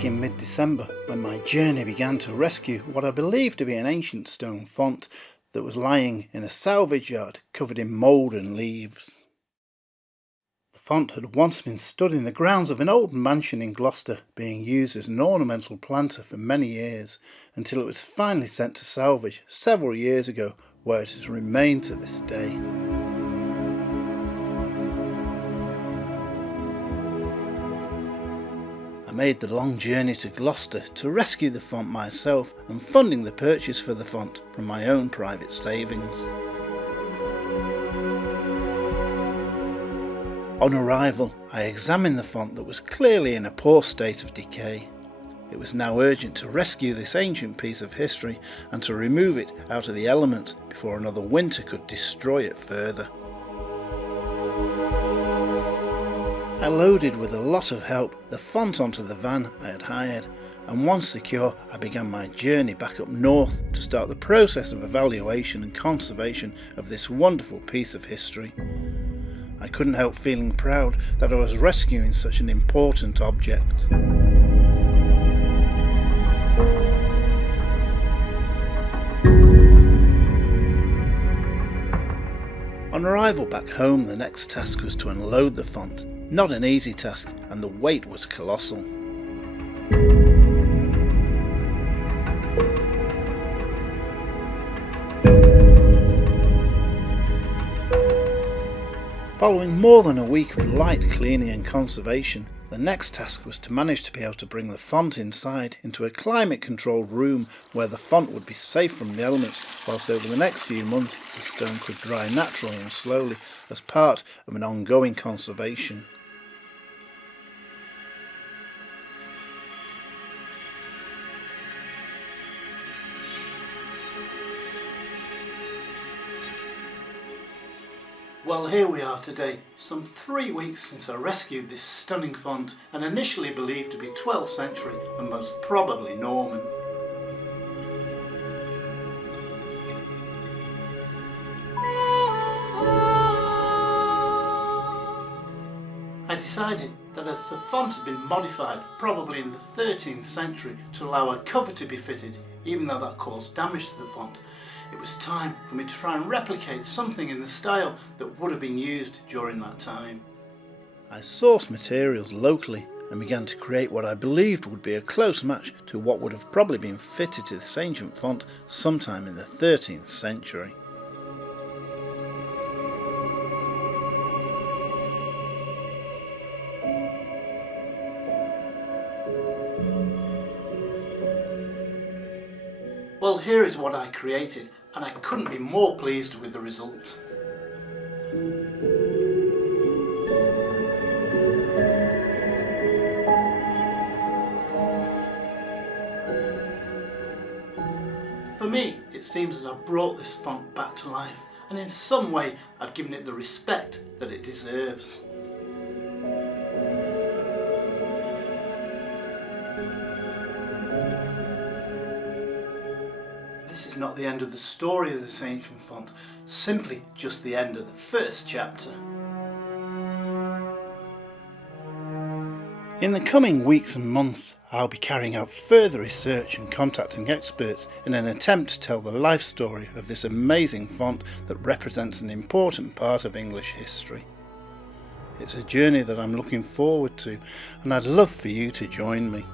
back in mid-December when my journey began to rescue what I believed to be an ancient stone font that was lying in a salvage yard covered in mould and leaves. The font had once been stood in the grounds of an old mansion in Gloucester, being used as an ornamental planter for many years, until it was finally sent to Salvage several years ago, where it has remained to this day. I made the long journey to Gloucester to rescue the font myself, and funding the purchase for the font from my own private savings. On arrival, I examined the font that was clearly in a poor state of decay. It was now urgent to rescue this ancient piece of history and to remove it out of the elements before another winter could destroy it further. I loaded with a lot of help the font onto the van I had hired, and once secure I began my journey back up north to start the process of evaluation and conservation of this wonderful piece of history. I couldn't help feeling proud that I was rescuing such an important object. On arrival back home, the next task was to unload the font. Not an easy task, and the weight was colossal. Following more than a week of light cleaning and conservation, the next task was to manage to be able to bring the font inside into a climate-controlled room where the font would be safe from the elements, whilst over the next few months the stone could dry naturally and slowly as part of an ongoing conservation. Well, here we are today, some 3 weeks since I rescued this stunning font, and initially believed to be 12th century and most probably Norman. I decided that as the font had been modified, probably in the 13th century, to allow a cover to be fitted, even though that caused damage to the font, it was time for me to try and replicate something in the style that would have been used during that time. I sourced materials locally and began to create what I believed would be a close match to what would have probably been fitted to this ancient font sometime in the 13th century. Well, here is what I created, and I couldn't be more pleased with the result. For me, it seems that I've brought this font back to life, and in some way I've given it the respect that it deserves. This is not the end of the story of this ancient font, simply just the end of the first chapter. In the coming weeks and months, I'll be carrying out further research and contacting experts in an attempt to tell the life story of this amazing font that represents an important part of English history. It's a journey that I'm looking forward to, and I'd love for you to join me.